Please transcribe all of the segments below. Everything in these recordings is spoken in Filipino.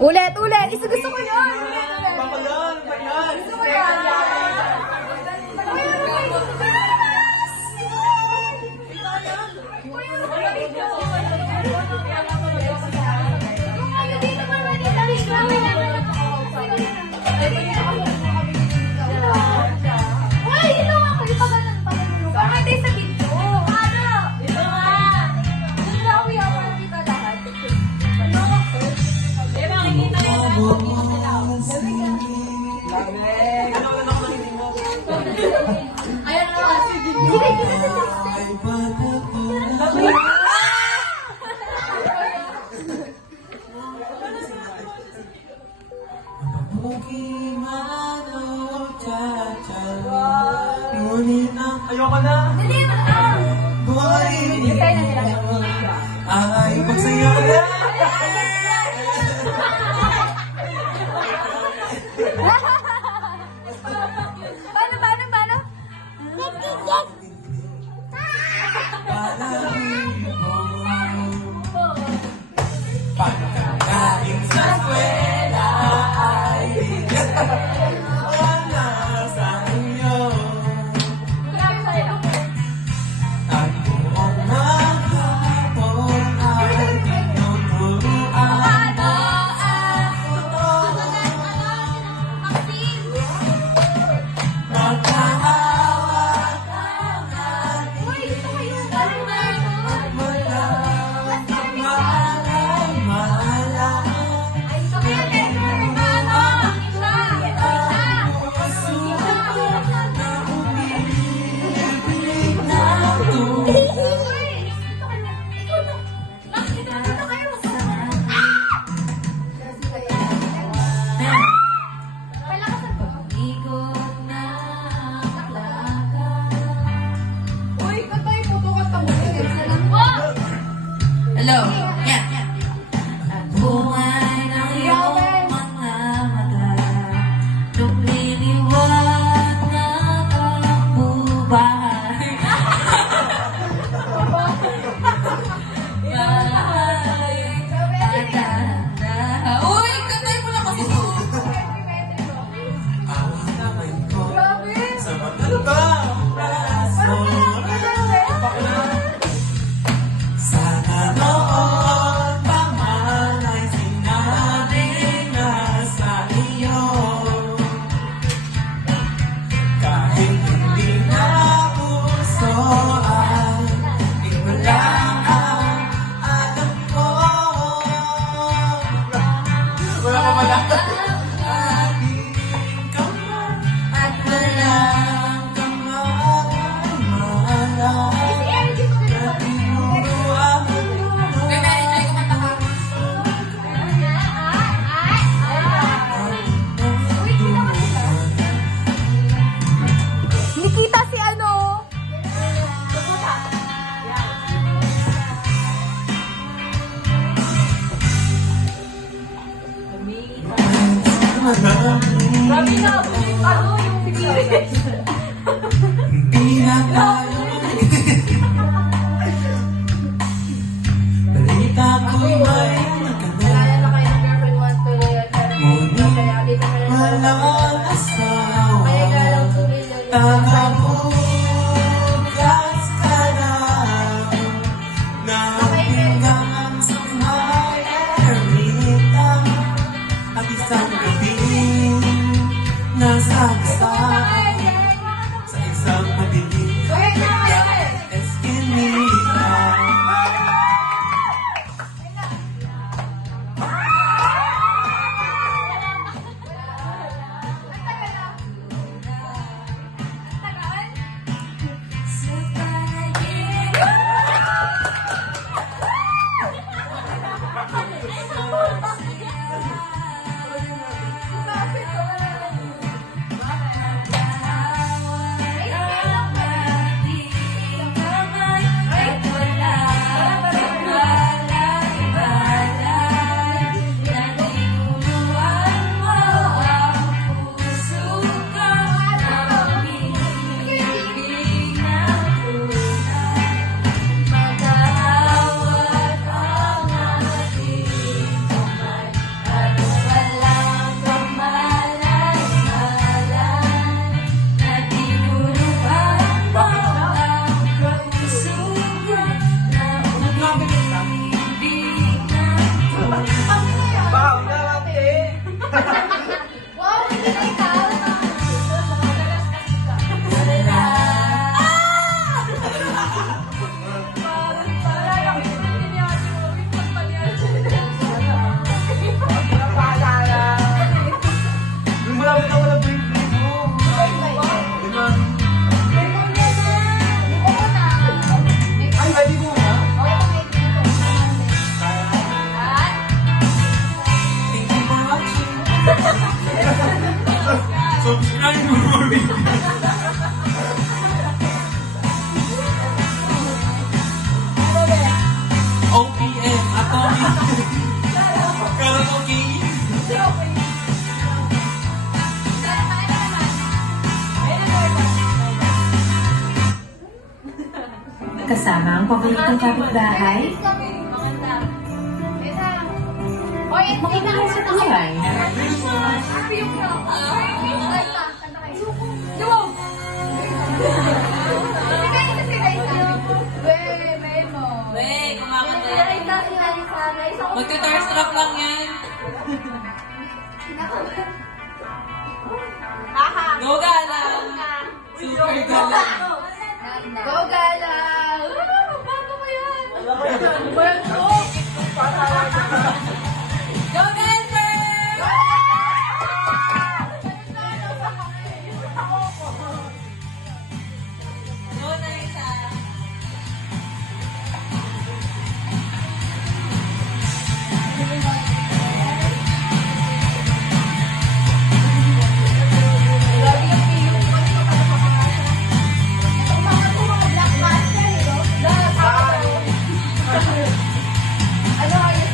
Ulit, ulit. Isa gusto ko yun. Ulit, ulit. Bako yun! Gusto ko yun. Ayoko na! Ay, pagsaya na! Paano? Pagkakain sa eskwela ay wala sa inyo. Ang buong maghapon ay tinuturuan mo ako. Magkahawak ang ating mula. Hello. Yan. At bungay ng iyong mga mata, lumiliwanag ang buhay. Uy, kantay mo na kasi ito. Ang kamay ko sa mga braso. Sana noon pa man ay sinabi na sa iyo. Kahit hindi na uso ay ikaw lang ang alam ko. Wala pa pala. Aking kamay at walang kamay-malang. Nikita si ano? Hindi na tayo balita ko'y may nagkana. Ngunit walang asawa. Tagabukas ka lang ng pinggang sa margarita. At isang gabi nasagsak sa isang madilim na eskinita. Subscribe mo for video. OPM, Atomic. Karaoke. Kasama ang paboritong kapitbahay. Oy, hindi na kasi Buhay. Wey, kumakanta. Magka-starstruck lang yan. Go galang! Super galang! Go gala! Bago ko yan! Bueno! Go Denver! Go na isa. Lagi yung piyong ko. Itong mga black master, no? Ano ayos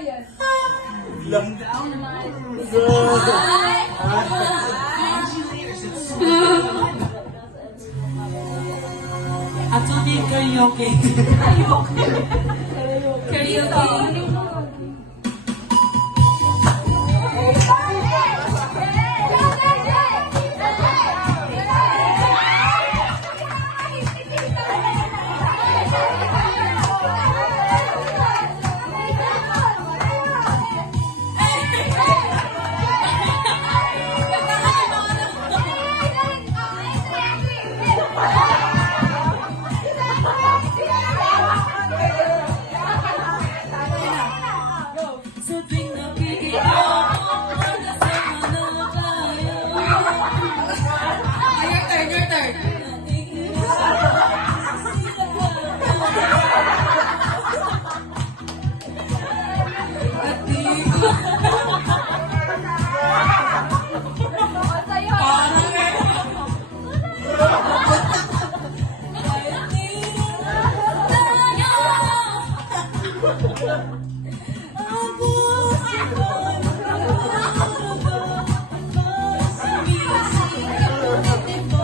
yan. At so di karaoke. Karaoke. Sa tuwing nakikita mo, kasama na tayo. Your turn. At di ko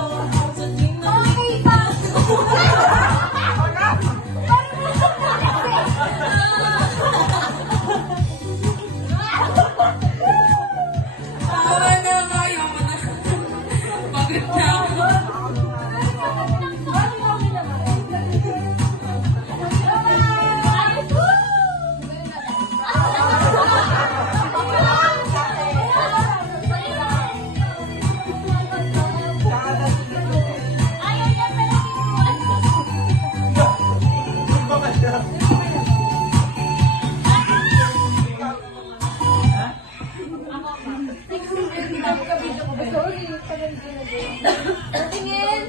Tingin!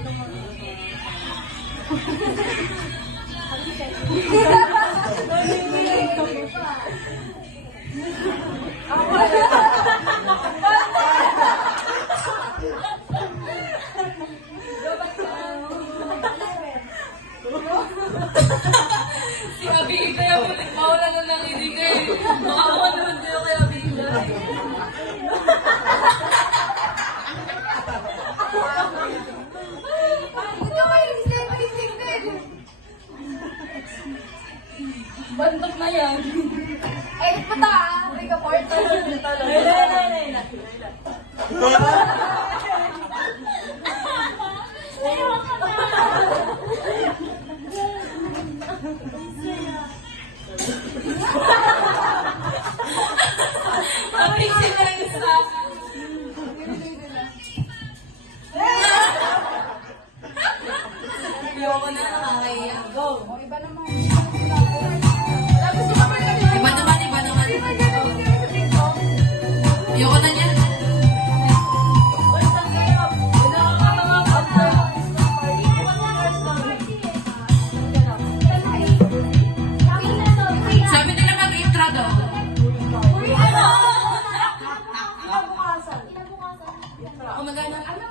si Abigay, mawala na lang ibigay. Makawa naman kayo kay Abigay. Bandok na yan. Ay, pata! May ka-portal. Abig sila yung isa. Ayoko na, nakakaiyak. Go. Iba naman. Iba naman. Ayoko na niya. Sabi nila mag-intro daw. Oh, magana. Ano,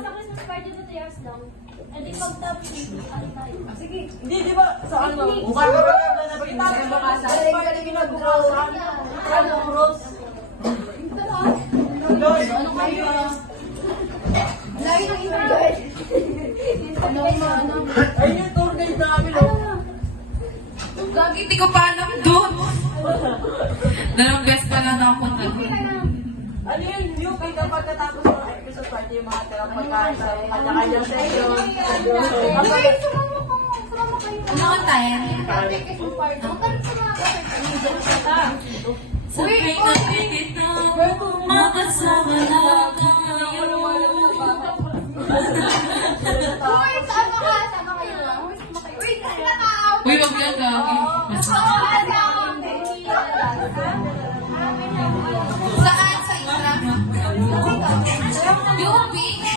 sa Christmas party na 2 years lang. E di pag-tapos, ano tayo? Sige. Hindi, di ba? Sa ano? Mukha ka ba na pag-intay? Ay, ginagawa. Ano, Rose? Lois, ano kayo? Lagi nang enjoy. Ano? Ayun yung tour guide namin, oh. Gagi, di ko pa alam doon. Dalawang beses pa lang ako punta. Ano yun? Yung pagkatapos ng episode party, yung mga tirang pagkain sa kanya-kanyang session. Okay, sumama kayo. Ano ka tayo? Christmas party. Magkaroon sa mga Sa tuwing nakikita mo, makasama na tayo.